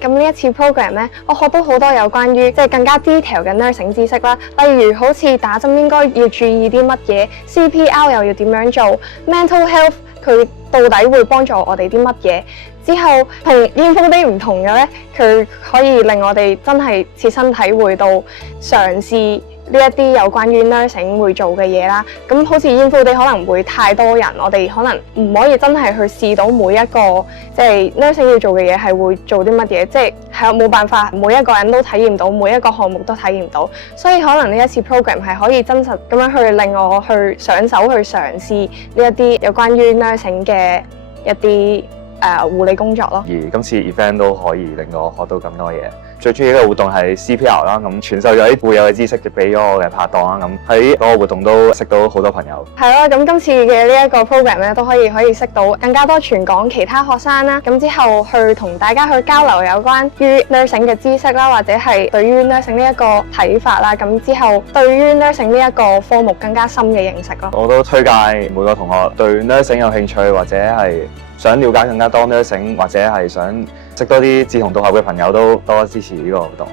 咁呢一次 program 咧，我學到好多有關於即係更加 detail 嘅 nursing 知識啦，例如好似打針應該要注意啲乜嘢 ，CPR 又要點樣做 ，mental health 佢到底會幫助我哋啲乜嘢？之後同煙風啲唔同嘅咧，佢可以令我哋真係切身體會到嘗試呢一啲有關於 nursing 會做嘅嘢啦。咁好似煙風啲可能會太多人，我哋可能唔可以真係去試到每一個即係 nursing 要做嘅嘢係會做啲乜嘢，即係冇辦法每一個人都體驗到，每一個項目都體驗到。所以可能呢一次 program 係可以真實咁樣去令我去上手去嘗試呢一啲有關於 nursing 嘅一啲護理工作咯。而今次 event 都可以令到我學到咁多嘢。最中意嘅活動係 CPR 啦，咁傳授咗啲固有嘅知識俾咗我嘅拍檔啦，咁喺嗰個活動都識到好多朋友。係咯，咁今次嘅呢一個 program 咧都可以識到更加多全港其他學生啦，咁之後去同大家去交流有關於 nursing 嘅知識啦，或者係對於 nursing 呢一個睇法啦，咁之後對於 nursing 呢一個科目更加深嘅認識咯。我都推介每個同學對 nursing 有興趣，或者係想了解更加多 nursing，或者係想識多啲志同道合嘅朋友，都多支持呢個活動。